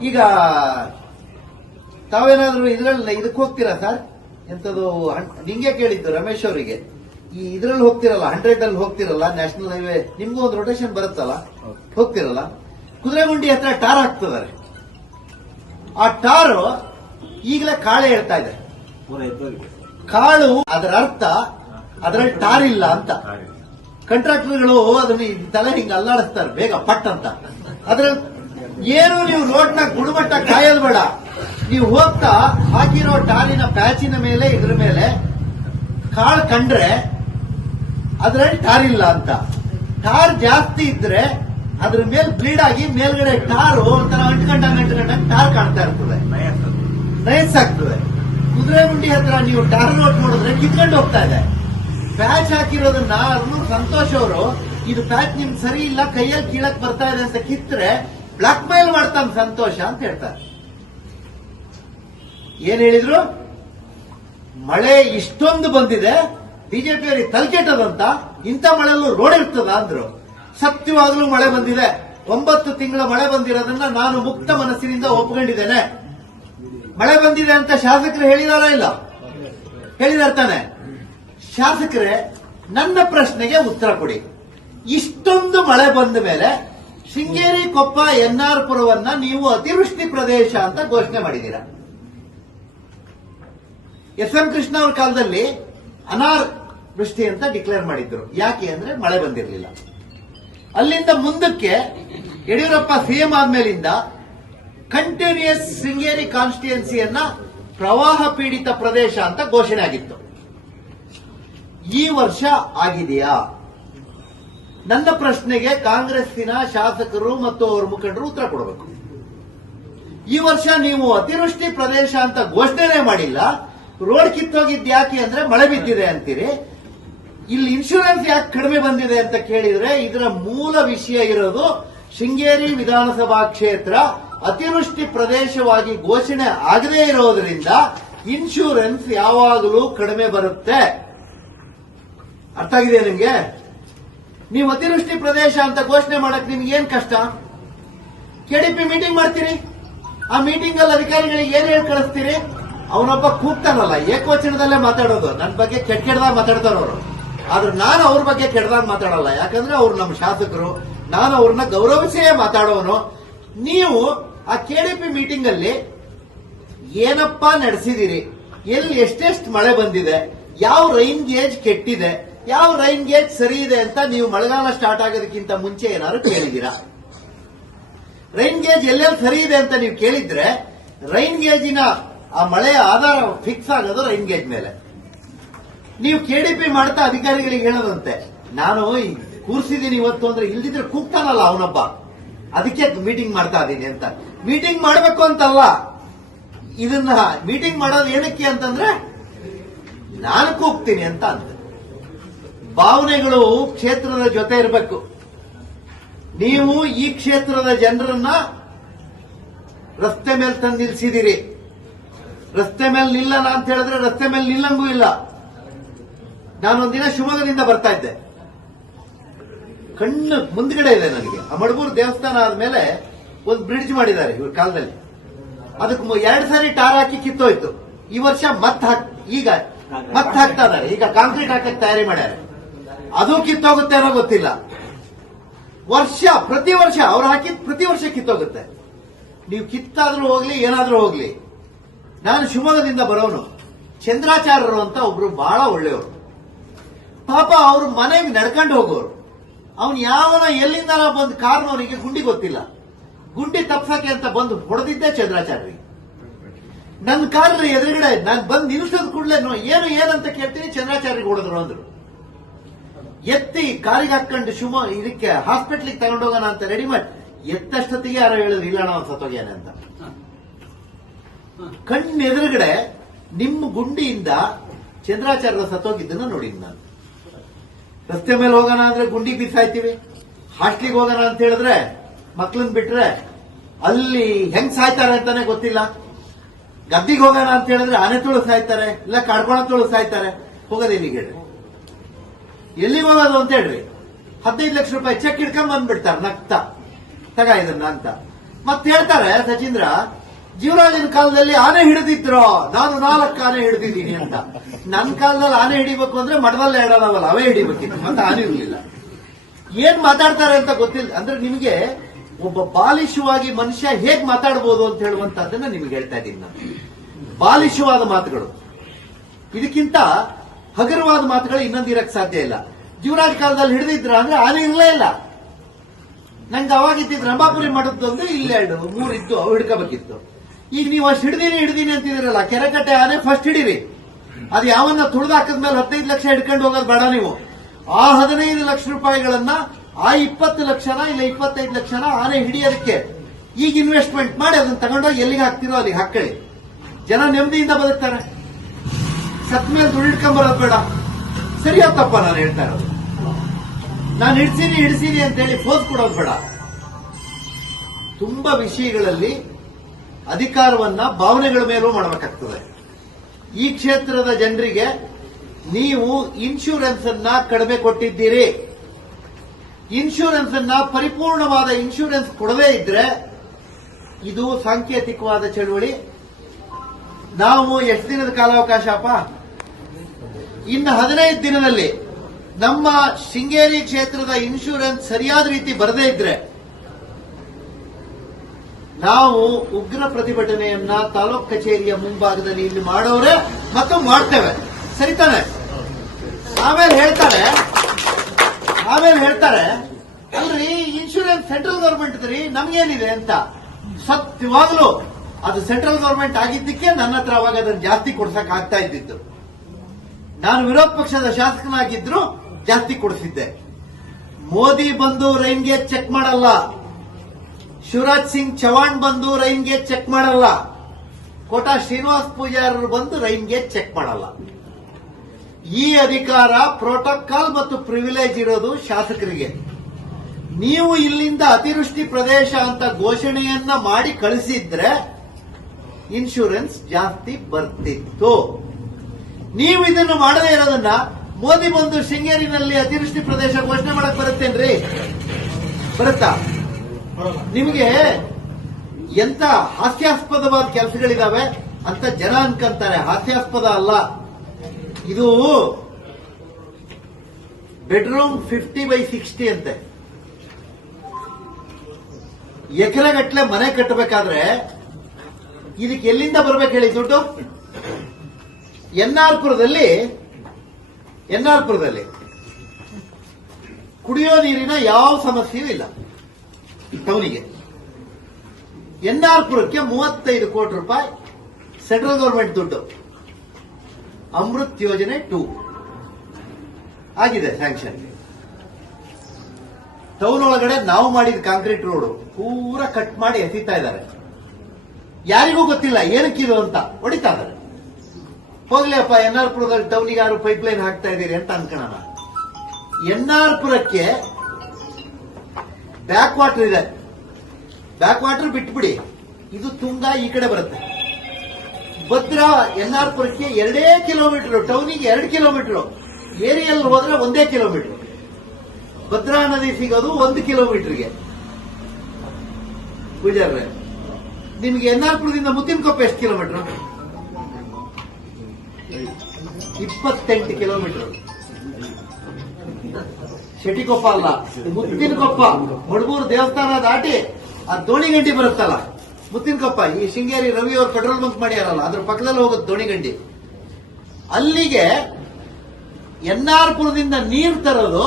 ಈಗ ತಾವೇನಾದ್ರೂ ಇದ್ರಲ್ಲಿ ಇದಕ್ಕೆ ಹೋಗ್ತೀರಾ ಸರ್? ಎಂತದು ನಿಂಗೆ ಕೇಳಿದ್ದು ರಮೇಶ್ ಅವರಿಗೆ. ಈ ಇದ್ರಲ್ಲಿ ಹೋಗ್ತಿರಲ್ಲ ಹಂಡ್ರೆಡ್ ಅಲ್ಲಿ ಹೋಗ್ತಿರಲ್ಲ ನ್ಯಾಷನಲ್ ಹೈವೇ ನಿಮ್ಗೂ ಒಂದು ರೊಟೇಷನ್ ಬರುತ್ತಲ್ಲ ಹೋಗ್ತಿರಲ್ಲ ಕುದುರೆಗುಂಡಿ ಹತ್ರ ಟಾರ್ ಹಾಕ್ತಿದ್ದಾರೆ. ಆ ಟಾರು ಈಗಲೇ ಕಾಳೆ ಹೇಳ್ತಾ ಇದೆ. ಕಾಳು ಅದರ ಅರ್ಥ ಅದರಲ್ಲಿ ಟಾರ್ ಇಲ್ಲ ಅಂತ. ಕಾಂಟ್ರಾಕ್ಟರ್ಗಳು ಅದನ್ನ ತಲೆ ಹಿಂಗ ಅಲ್ಲಾಡಿಸ್ತಾರೆ ಬೇಗ ಪಟ್ ಅಂತ. ಅದ್ರಲ್ಲಿ ಏನು ನೀವು ರೋಡ್ನ ಗುಣಮಟ್ಟ ಕಾಯಲ್ಬೇಡ ನೀವು ಹೋಗ್ತಾ ಹಾಕಿರೋ ಟಾಲಿನ ಪ್ಯಾಚಿನ ಮೇಲೆ, ಇದ್ರ ಮೇಲೆ ಕಾಳು ಕಂಡ್ರೆ ಅದರಲ್ಲಿ ಟಾರ್ ಇಲ್ಲ ಅಂತ. ಟಾರ್ ಜಾಸ್ತಿ ಇದ್ರೆ ಅದ್ರ ಮೇಲೆ ಬ್ಲೀಡ್ ಆಗಿ ಮೇಲ್ಗಡೆ ಟಾರು ಒಂಥರ ಅಂಟ್ಕೊಂಡಂಗ್ ಅಂಟ್ಕೊಂಡಂಗ್ ಟಾರ್ ಕಾಣ್ತಾ ಇರ್ತದೆ. ನೈಸ್ ಆಗ್ತದೆ. ಕುದುರೆಗುಂಡಿ ಹತ್ರ ನೀವು ಟಾರ್ ರೋಡ್ ನೋಡಿದ್ರೆ ಕಿತ್ಕೊಂಡು ಹೋಗ್ತಾ ಇದೆ. ಪ್ಯಾಚ್ ಹಾಕಿರೋದನ್ನ ಸಂತೋಷ್ ಅವರು, ಇದು ಪ್ಯಾಚ್ ನಿಮ್ ಸರಿ ಇಲ್ಲ, ಕೈಯಲ್ಲಿ ಕೀಳಕ್ ಬರ್ತಾ ಇದೆ ಅಂತ ಕಿತ್ತರೆ ಬ್ಲಾಕ್ ಮೇಲ್ ಮಾಡ್ತಾನೆ ಸಂತೋಷ ಅಂತ ಹೇಳ್ತಾರೆ. ಏನ್ ಹೇಳಿದ್ರು? ಮಳೆ ಇಷ್ಟೊಂದು ಬಂದಿದೆ ಬಿಜೆಪಿಯವರಿಗೆ ತಲೆಕೆಟ್ಟದಂತ ಇಂಥ ಮಳೆಯಲ್ಲೂ ರೋಡ್ ಇರ್ತದ ಅಂದ್ರು. ಸತ್ಯವಾಗಲೂ ಮಳೆ ಬಂದಿದೆ. ಒಂಬತ್ತು ತಿಂಗಳ ಮಳೆ ಬಂದಿರೋದನ್ನ ನಾನು ಮುಕ್ತ ಮನಸ್ಸಿನಿಂದ ಒಪ್ಕೊಂಡಿದ್ದೇನೆ. ಮಳೆ ಬಂದಿದೆ ಅಂತ ಶಾಸಕರು ಹೇಳಿದಾರ ಇಲ್ಲ? ಹೇಳಿದಾರ ತಾನೆ. ಶಾಸಕರೇ, ನನ್ನ ಪ್ರಶ್ನೆಗೆ ಉತ್ತರ ಕೊಡಿ. ಇಷ್ಟೊಂದು ಮಳೆ ಬಂದ ಮೇಲೆ ಶೃಂಗೇರಿ ಕೊಪ್ಪ ಎನ್ಆರ್ ಪುರವನ್ನ ನೀವು ಅತಿವೃಷ್ಟಿ ಪ್ರದೇಶ ಅಂತ ಘೋಷಣೆ ಮಾಡಿದ್ದೀರಾ. ಎಸ್ ಎಂ ಕೃಷ್ಣ ಅವರ ಕಾಲದಲ್ಲಿ ಅನಾರ್ ವೃಷ್ಟಿ ಅಂತ ಡಿಕ್ಲೇರ್ ಮಾಡಿದ್ರು. ಯಾಕೆ ಅಂದ್ರೆ ಮಳೆ ಬಂದಿರಲಿಲ್ಲ. ಅಲ್ಲಿಂದ ಮುಂದಕ್ಕೆ ಯಡಿಯೂರಪ್ಪ ಸಿಎಂ ಆದ್ಮೇಲಿಂದ ಕಂಟಿನ್ಯೂಸ್ ಶೃಂಗೇರಿ ಕಾನ್ಸ್ಟಿಟ್ಯೂನ್ಸಿಯನ್ನ ಪ್ರವಾಹ ಪೀಡಿತ ಪ್ರದೇಶ ಅಂತ ಘೋಷಣೆ ಆಗಿತ್ತು. ಈ ವರ್ಷ ಆಗಿದೆಯಾ? ನನ್ನ ಪ್ರಶ್ನೆಗೆ ಕಾಂಗ್ರೆಸ್ಸಿನ ಶಾಸಕರು ಮತ್ತು ಅವರ ಮುಖಂಡರು ಉತ್ತರ ಕೊಡಬೇಕು. ಈ ವರ್ಷ ನೀವು ಅತಿವೃಷ್ಟಿ ಪ್ರದೇಶ ಅಂತ ಘೋಷಣೆನೇ ಮಾಡಿಲ್ಲ. ರೋಡ್ ಕಿತ್ತೋಗಿದ್ ಯಾಕೆ ಅಂದ್ರೆ ಮಳೆ ಬಿದ್ದಿದೆ ಅಂತೀರಿ. ಇಲ್ಲಿ ಇನ್ಶೂರೆನ್ಸ್ ಯಾಕೆ ಕಡಿಮೆ ಬಂದಿದೆ ಅಂತ ಕೇಳಿದ್ರೆ ಇದರ ಮೂಲ ವಿಷಯ ಇರೋದು ಶೃಂಗೇರಿ ವಿಧಾನಸಭಾ ಕ್ಷೇತ್ರ ಅತಿವೃಷ್ಟಿ ಪ್ರದೇಶವಾಗಿ ಘೋಷಣೆ ಆಗದೇ ಇರೋದ್ರಿಂದ ಇನ್ಶೂರೆನ್ಸ್ ಯಾವಾಗಲೂ ಕಡಿಮೆ ಬರುತ್ತೆ. ಅರ್ಥ ಆಗಿದೆ ನಿಮ್ಗೆ? ನೀವು ಅತಿವೃಷ್ಟಿ ಪ್ರದೇಶ ಅಂತ ಘೋಷಣೆ ಮಾಡಕ್ ನಿಮ್ಗೆ ಏನ್ ಕಷ್ಟ? ಕೆಡಿಪಿ ಮೀಟಿಂಗ್ ಮಾಡ್ತೀರಿ? ಆ ಮೀಟಿಂಗ್ ಅಲ್ಲಿ ಅಧಿಕಾರಿಗಳಿಗೆ ಏನ್ ಹೇಳಿ ಕಳಿಸ್ತೀರಿ? ಅವನೊಬ್ಬ ಕೂಗ್ತಾನಲ್ಲ, ಏಕವಚನದಲ್ಲೇ ಮಾತಾಡೋದು. ನನ್ನ ಬಗ್ಗೆ ಕೆಟ್ಟ ಮಾತಾಡ್ತಾರ ಅವರು. ಆದ್ರೆ ನಾನು ಅವ್ರ ಬಗ್ಗೆ ಕೆಟ್ಟದಾಗ ಮಾತಾಡಲ್ಲ. ಯಾಕಂದ್ರೆ ಅವ್ರು ನಮ್ಮ ಶಾಸಕರು. ನಾನು ಅವ್ರನ್ನ ಗೌರವಿಸೇ ಮಾತಾಡೋನು. ನೀವು ಆ ಕೆಡಿಪಿ ಮೀಟಿಂಗ್ ಅಲ್ಲಿ ಏನಪ್ಪ ನಡೆಸಿದಿರಿ? ಎಲ್ಲಿ ಎಷ್ಟೆಷ್ಟು ಮಳೆ ಬಂದಿದೆ? ಯಾವ ರೈನ್ ಗೇಜ್ ಕೆಟ್ಟಿದೆ? ಯಾವ ರೈನ್ ಗೇಜ್ ಸರಿ ಇದೆ ಅಂತ ನೀವು ಮಳೆಗಾಲ ಸ್ಟಾರ್ಟ್ ಆಗೋದಕ್ಕಿಂತ ಮುಂಚೆ ಏನಾದ್ರು ಕೇಳಿದ್ದೀರಾ? ರೈನ್ ಗೇಜ್ ಎಲ್ಲೆಲ್ಲಿ ಸರಿ ಇದೆ ಅಂತ ನೀವು ಕೇಳಿದ್ರೆ, ರೈನ್ ಗೇಜಿನ ಆ ಮಳೆಯ ಆಧಾರ ಫಿಕ್ಸ್ ಆಗೋದು ರೈನ್ ಗೇಜ್ ಮೇಲೆ. ನೀವು ಕೆಡಿಪಿ ಮಾಡ್ತಾ ಅಧಿಕಾರಿಗಳಿಗೆ ಹೇಳೋದಂತೆ, ನಾನು ಕೂರಿಸಿದ್ದೀನಿ ಇವತ್ತು ಅಂದ್ರೆ ಇಲ್ದಿದ್ರೆ ಕೂಗ್ತಾನಲ್ಲ ಅವನೊಬ್ಬ. ಅದಕ್ಕೆ ಮೀಟಿಂಗ್ ಮಾಡ್ತಾ ಇದ್ದೀನಿ ಅಂತ. ಮೀಟಿಂಗ್ ಮಾಡಬೇಕು ಅಂತಲ್ಲ, ಇದನ್ನ ಮೀಟಿಂಗ್ ಮಾಡೋದು ಏನಕ್ಕೆ ಅಂತಂದ್ರೆ, ನಾನು ಕೂಗ್ತೀನಿ ಅಂತ ಅಂತ ಭಾವನೆಗಳು ಕ್ಷೇತ್ರದ ಜೊತೆ ಇರಬೇಕು. ನೀವು ಈ ಕ್ಷೇತ್ರದ ಜನರನ್ನ ರಸ್ತೆ ಮೇಲೆ ತಂದು ನಿಲ್ಲಿಸಿದಿರಿ ರಸ್ತೆ ಮೇಲೆ ನಿಲ್ಲಲ್ಲ ಅಂತ ಹೇಳಿದ್ರೆ ರಸ್ತೆ ಮೇಲೆ ನಿಲ್ಲಂಗೂ ಇಲ್ಲ. ನಾನೊಂದಿನ ಶಿವಮೊಗ್ಗದಿಂದ ಬರ್ತಾ ಇದ್ದೆ. ಕಣ್ಣು ಮುಂದ್ಗಡೆ ಇದೆ ನನಗೆ. ಆ ಮಡಗೂರು ದೇವಸ್ಥಾನ ಆದ್ಮೇಲೆ ಒಂದು ಬ್ರಿಡ್ಜ್ ಮಾಡಿದ್ದಾರೆ ಇವ್ರ ಕಾಲದಲ್ಲಿ. ಅದಕ್ಕೆ ಎರಡು ಸಾರಿ ಟಾರ್ ಹಾಕಿ ಕಿತ್ತೋಯ್ತು. ಈ ವರ್ಷ ಮತ್ ಹಾಕ್ ಈಗ ಮತ್ ಹಾಕ್ತಾ ಇದಾರೆ ಈಗ ಕಾಂಕ್ರೀಟ್ ಹಾಕಕ್ಕೆ ತಯಾರಿ ಮಾಡ್ಯಾರ. ಅದು ಕಿತ್ತೋಗುತ್ತೆ ಅನ್ನೋ ಗೊತ್ತಿಲ್ಲ. ವರ್ಷ, ಪ್ರತಿ ವರ್ಷ, ಅವ್ರು ಹಾಕಿದ್ ಪ್ರತಿ ವರ್ಷ ಕಿತ್ತೋಗುತ್ತೆ. ನೀವು ಕಿತ್ತಾದ್ರೂ ಹೋಗ್ಲಿ, ಏನಾದ್ರೂ ಹೋಗ್ಲಿ. ನಾನು ಶಿವಮೊಗ್ಗದಿಂದ ಬರೋನು. ಚಂದ್ರಾಚಾರ್ಯರು ಅಂತ ಒಬ್ರು ಬಹಳ ಒಳ್ಳೆಯವರು. ಪಾಪ ಅವರು ಮನೆಗೆ ನಡ್ಕೊಂಡು ಹೋಗೋರು. ಅವನು ಯಾವನ ಎಲ್ಲಿಂದ ಬಂದು ಕಾರ್ನವನಿಗೆ ಗುಂಡಿ ಗೊತ್ತಿಲ್ಲ. ಗುಂಡಿ ತಪ್ಸಕ್ಕೆ ಅಂತ ಬಂದು ಹೊಡೆದಿದ್ದೆ ಚಂದ್ರಾಚಾರ್ಯ. ನನ್ನ ಕಾರ್ ಎದುರುಗಡೆ, ನಾನು ಬಂದು ನಿಲ್ಸೋದ್ ಕೂಡಲೇ ಏನು, ಏನಂತ ಕೇಳ್ತೀನಿ ಚಂದ್ರಾಚಾರ್ಯ ಹೊಡೆದ್ರು ಅಂದ್ರು. ಎತ್ತಿ ಕಾರಿಗೆ ಹಾಕೊಂಡು ಶಿವ ಇದಕ್ಕೆ ಹಾಸ್ಪಿಟ್ಲಿಗೆ ತಗೊಂಡೋಗೋಣ ಅಂತ ರೆಡಿ ಮಾಡಿ ಎತ್ತಷ್ಟೊತ್ತಿಗೆ ಯಾರೋ ಹೇಳಿದ್ರು, ಇಲ್ಲ ನಾವು ಸತ್ತೋಗ್ಯಾನೆ ಅಂತ. ಕಣ್ಣೆದುರುಗಡೆ ನಿಮ್ಮ ಗುಂಡಿಯಿಂದ ಚಂದ್ರಾಚಾರ್ಯ ಸತ್ತೋಗಿದ್ದನ್ನ ನೋಡಿದ್ ನಾನು. ರಸ್ತೆ ಮೇಲೆ ಹೋಗೋಣ ಅಂದ್ರೆ ಗುಂಡಿ ಬಿಸಾಯ್ತೀವಿ. ಹಾಸ್ಟ್ಲಿಗೆ ಹೋಗೋಣ ಅಂತ ಹೇಳಿದ್ರೆ ಮಕ್ಳನ್ ಬಿಟ್ರೆ ಅಲ್ಲಿ ಹೆಂಗ್ ಸಾಯ್ತಾರೆ ಅಂತಾನೆ ಗೊತ್ತಿಲ್ಲ. ಗದ್ದಿಗೆ ಹೋಗೋಣ ಅಂತ ಹೇಳಿದ್ರೆ ಆನೆ ತುಳು ಸಾಯ್ತಾರೆ, ಇಲ್ಲ ಕಾಡ್ಕೊಳ ತುಳು ಸಾಯ್ತಾರೆ. ಹೋಗೋದೇನಿಗೆ ಹೇಳ್ರಿ ಎಲ್ಲಿಗೆ ಹೋಗೋದು ಅಂತ ಹೇಳ್ರಿ. ಹದಿನೈದು ಲಕ್ಷ ರೂಪಾಯಿ ಚೆಕ್ ಇಟ್ಕೊಂಡ್ ಬಂದ್ಬಿಡ್ತಾರೆ ನಗ್ತ ತಗ ಇದನ್ನ ಅಂತ. ಮತ್ತೆ ಹೇಳ್ತಾರೆ ಸಚೀಂದ್ರ, ಜೀವರಾಜನ ಕಾಲದಲ್ಲಿ ಆನೆ ಹಿಡಿದಿದ್ರು. ನಾನು ನಾಲ್ಕು ಆನೆ ಹಿಡಿದಿದ್ದೀನಿ ಅಂತ. ನನ್ನ ಕಾಲದಲ್ಲಿ ಆನೆ ಹಿಡಿಬೇಕು ಅಂದ್ರೆ ಮಡವಲ್ಲೇ ಹೇಳೋದವಲ್ಲ ಅವೇ ಹಿಡಿಬೇಕಿತ್ತು. ಮತ್ತೆ ಆನೆ ಇರಲಿಲ್ಲ. ಏನ್ ಮಾತಾಡ್ತಾರೆ ಅಂತ ಗೊತ್ತಿಲ್ಲ. ಅಂದ್ರೆ ನಿಮಗೆ ಒಬ್ಬ ಬಾಲಿಶವಾಗಿ ಮನುಷ್ಯ ಹೇಗ್ ಮಾತಾಡ್ಬೋದು ಅಂತ ಹೇಳುವಂತದ್ದನ್ನ ನಿಮ್ಗೆ ಹೇಳ್ತಾ ಇದ್ದೀನಿ ನಾನು. ಬಾಲಿಶವಾದ ಮಾತುಗಳು. ಇದಕ್ಕಿಂತ ಹಗುರವಾದ ಮಾತುಗಳು ಇನ್ನೊಂದು ಇರಕ್ ಸಾಧ್ಯ ಇಲ್ಲ. ಜೀವರಾಜ್ ಕಾಲದಲ್ಲಿ ಹಿಡಿದಿದ್ರ ಅಂದ್ರೆ ಆನೆ ಇರಲೇ ಇಲ್ಲ. ನಂಗೆ ಅವಾಗ ಇದ್ದಿದ್ದು ರಂಭಾಪುರಿ ಮಠದ್ದೊಂದು ಇಲ್ಲೆರಡು ಮೂರಿದ್ದು ಅವು ಹಿಡ್ಕೋಬೇಕಿತ್ತು. ಈಗ ನೀವು ಅಷ್ಟು ಹಿಡ್ದೀನಿ ಹಿಡ್ದೀನಿ ಅಂತಿದಿರಲ್ಲ ಕೆರೆಕಟ್ಟೆ ಆನೆ ಫಸ್ಟ್ ಹಿಡೀರಿ. ಅದು ಯಾವನ್ನ ತುಳಿದು ಹಾಕಿದ್ಮೇಲೆ ಹದಿನೈದು ಲಕ್ಷ ಹಿಡ್ಕೊಂಡು ಹೋಗೋದು ಬೇಡ ನೀವು. ಆ ಹದಿನೈದು ಲಕ್ಷ ರೂಪಾಯಿಗಳನ್ನ, ಆ ಇಪ್ಪತ್ತು ಲಕ್ಷನ ಇಲ್ಲ ಇಪ್ಪತ್ತೈದು ಲಕ್ಷನ ಆನೆ ಹಿಡಿಯೋದಕ್ಕೆ ಈಗ ಇನ್ವೆಸ್ಟ್ಮೆಂಟ್ ಮಾಡಿ ಅದನ್ನ ತಗೊಂಡೋಗಿ ಎಲ್ಲಿಗೆ ಹಾಕ್ತಿರೋ ಅಲ್ಲಿಗೆ ಹಾಕೊಳ್ಳಿ ಜನ ನೆಮ್ಮದಿಯಿಂದ ಬದುಕ್ತಾರೆ. ಸತ್ ಮೇಲೆ ದುಡ್ಡು ಬೇಡ. ಸರಿಯಾ ತಪ್ಪ ನಾನು ಹೇಳ್ತಾ ಇರೋದು. ನಾನು ಹಿಡ್ಸೀನಿ ಹಿಡ್ಸೀನಿ ಅಂತ ಹೇಳಿ ಫೋಸ್ ಕೊಡೋದು ಬೇಡ. ತುಂಬಾ ವಿಷಯಗಳಲ್ಲಿ ಅಧಿಕಾರವನ್ನ ಭಾವನೆಗಳ ಮೇಲೂ ಮಾಡಬೇಕಾಗ್ತದೆ. ಈ ಕ್ಷೇತ್ರದ ಜನರಿಗೆ ನೀವು ಇನ್ಶೂರೆನ್ಸ್ ಅನ್ನ ಕಡಿಮೆ ಕೊಟ್ಟಿದ್ದೀರಿ. ಇನ್ಶೂರೆನ್ಸ್ ಅನ್ನ ಪರಿಪೂರ್ಣವಾದ ಇನ್ಶೂರೆನ್ಸ್ ಕೊಡದೇ ಇದ್ರೆ ಇದು ಸಾಂಕೇತಿಕವಾದ ಚಳುವಳಿ. ನಾವು ಎಷ್ಟು ದಿನದ ಕಾಲಾವಕಾಶ ಅಪ್ಪ? ಇನ್ನು ಹದಿನೈದು ದಿನದಲ್ಲಿ ನಮ್ಮ ಶೃಂಗೇರಿ ಕ್ಷೇತ್ರದ ಇನ್ಶೂರೆನ್ಸ್ ಸರಿಯಾದ ರೀತಿ ಬರದೇ ಇದ್ರೆ ನಾವು ಉಗ್ರ ಪ್ರತಿಭಟನೆಯನ್ನ ತಾಲೂಕ್ ಕಚೇರಿಯ ಮುಂಭಾಗದಲ್ಲಿ ಇಲ್ಲಿ ಮಾಡೋರೆ ಮತ್ತು ಮಾಡ್ತೇವೆ. ಸರಿತಾನೆ ಆಮೇಲೆ ಹೇಳ್ತಾರೆ ಆಮೇಲೆ ಹೇಳ್ತಾರೆ ಅಲ್ರಿ ಇನ್ಶೂರೆನ್ಸ್ ಸೆಂಟ್ರಲ್ ಗವರ್ಮೆಂಟ್ ರೀ, ನಮ್ಗೇನಿದೆ ಅಂತ. ಸತ್ಯವಾಗ್ಲೂ ಅದು ಸೆಂಟ್ರಲ್ ಗವರ್ಮೆಂಟ್ ಆಗಿದ್ದಕ್ಕೆ ನನ್ನ ಹತ್ರ ಅವಾಗ ಅದನ್ನು ಜಾಸ್ತಿ ಕೊಡ್ಸಕ್ ಆಗ್ತಾ ಇದ್ದಿದ್ದು. ನಾನು ವಿರೋಧ ಪಕ್ಷದ ಶಾಸಕನಾಗಿದ್ರು ಜಾಸ್ತಿ ಕೊಡಿಸಿದ್ದೆ. ಮೋದಿ ಬಂದು ರೈನ್ಗೆ ಚೆಕ್ ಮಾಡಲ್ಲ. ಶಿವರಾಜ್ ಸಿಂಗ್ ಚವಾಣ್ ಬಂದು ರೈನ್ಗೆ ಚೆಕ್ ಮಾಡಲ್ಲ. ಕೋಟಾ ಶ್ರೀನಿವಾಸ್ ಪೂಜಾರರು ಬಂದು ರೈನ್ಗೆ ಚೆಕ್ ಮಾಡಲ್ಲ. ಈ ಅಧಿಕಾರ, ಪ್ರೋಟೋಕಾಲ್ ಮತ್ತು ಪ್ರಿವಿಲೇಜ್ ಇರೋದು ಶಾಸಕರಿಗೆ. ನೀವು ಇಲ್ಲಿಂದ ಅತಿವೃಷ್ಟಿ ಪ್ರದೇಶ ಅಂತ ಘೋಷಣೆಯನ್ನ ಮಾಡಿ ಕಳಿಸಿದ್ರೆ ಇನ್ಶೂರೆನ್ಸ್ ಜಾಸ್ತಿ ಬರ್ತಿತ್ತು. ನೀವು ಇದನ್ನು ಮಾಡದೇ ಇರೋದನ್ನ ಮೋದಿ ಬಂದು ಶೃಂಗೇರಿನಲ್ಲಿ ಅತಿವೃಷ್ಟಿ ಪ್ರದೇಶ ಘೋಷಣೆ ಮಾಡಕ್ ಬರುತ್ತೇನ್ರಿ? ಬರುತ್ತಾ? ನಿಮಗೆ ಎಂತ ಹಾಸ್ಯಾಸ್ಪದವಾದ ಕೆಲಸಗಳಿದಾವೆ? ಅಂತ ಜನ ಅನ್ಕಂತಾರೆ. ಹಾಸ್ಯಾಸ್ಪದ ಅಲ್ಲ. ಇದು ಬೆಡ್ರೂಮ್ ಫಿಫ್ಟಿ ಬೈ ಸಿಕ್ಸ್ಟಿ ಅಂತೆ. ಎಕರೆಗಟ್ಟಲೆ ಮನೆ ಕಟ್ಟಬೇಕಾದ್ರೆ ಇದಕ್ಕೆ ಎಲ್ಲಿಂದ ಬರ್ಬೇಕು ಹೇಳಿ ದುಡ್ಡು? ಎನ್ ಆರ್ ಪುರದಲ್ಲಿ ಎನ್ ಆರ್ ಪುರದಲ್ಲಿ ಕುಡಿಯೋ ನೀರಿನ ಯಾವ ಸಮಸ್ಯೆಯೂ ಇಲ್ಲ. ಟೌನಿಗೆ. ಎನ್ ಆರ್ ಪುರಕ್ಕೆ ಮೂವತ್ತೈದು ಕೋಟಿ ರೂಪಾಯಿ ಸೆಂಟ್ರಲ್ ಗವರ್ಮೆಂಟ್ ದುಡ್ಡು. ಅಮೃತ್ ಯೋಜನೆ ಟೂ. ಆಗಿದೆ ಸ್ಯಾಂಕ್ಷನ್. ಟೌನ್ ಒಳಗಡೆ ನಾವು ಮಾಡಿದ ಕಾಂಕ್ರೀಟ್ ರೋಡ್ ಪೂರ ಕಟ್ ಮಾಡಿ ಎಸಿತಾ ಇದ್ದಾರೆ. ಯಾರಿಗೂ ಗೊತ್ತಿಲ್ಲ ಏನಕ್ಕಿದು ಅಂತ ಹೊಡಿತಾ ಇದ್ದಾರೆ. ಹೋಗ್ಲಿ ಅಪ್ಪ ಎನ್ ಆರ್ ಪುರದಲ್ಲಿ ಟೌನಿಗೆ ಯಾರು ಪೈಪ್ ಲೈನ್ ಹಾಕ್ತಾ ಇದ್ದೀರಿ ಅಂತ ಅನ್ಕೋಣ ಎನ್ ಆರ್ ಪುರಕ್ಕೆ ಬ್ಯಾಕ್ ವಾಟರ್ ಇದೆ. ಬ್ಯಾಕ್ ವಾಟರ್ ಬಿಟ್ಬಿಡಿ. ಇದು ತುಂಗಾ ಈ ಕಡೆ ಬರುತ್ತೆ. ಭದ್ರಾ ಎನ್ ಆರ್ ಪುರಕ್ಕೆ ಎರಡೇ ಕಿಲೋಮೀಟರ್, ಟೌನಿಗೆ ಎರಡು ಕಿಲೋಮೀಟರ್. ಏರಿಯಲ್ಲಿ ಹೋದ್ರೆ ಒಂದೇ ಕಿಲೋಮೀಟರ್. ಭದ್ರಾ ನದಿ ಸಿಗೋದು ಒಂದು ಕಿಲೋಮೀಟರ್ಗೆ. ಪೂಜಾರ್ರೆ ನಿಮ್ಗೆ ಎನ್ ಆರ್ ಪುರದಿಂದ ಮುತ್ತಿನಕೊಪ್ಪ ಎಷ್ಟು ಕಿಲೋಮೀಟರ್? ಇಪ್ಪತ್ತೆಂಟು ಕಿಲೋಮೀಟರ್. ಶೆಟಿಕೊಪ್ಪ ಅಲ್ಲ, ಮುತ್ತಿನಕೊಪ್ಪ ಮಡಬೂರು ದೇವಸ್ಥಾನ ದಾಟಿ ಆ ದೋಣಿಗಂಡಿ ಬರುತ್ತಲ್ಲ, ಮುತ್ತಿನಕೊಪ್ಪ, ಈ ಶೃಂಗೇರಿ ರವಿ ಅವರು ಪೆಟ್ರೋಲ್ ಬಂಕ್ ಮಾಡ್ಯಾರಲ್ಲ, ಅದ್ರ ಪಕ್ಕದಲ್ಲಿ ಹೋಗುತ್ತೆ ದೋಣಿಗಂಡಿ. ಅಲ್ಲಿಗೆ ಎನ್ ಆರ್ ನೀರು ತರೋದು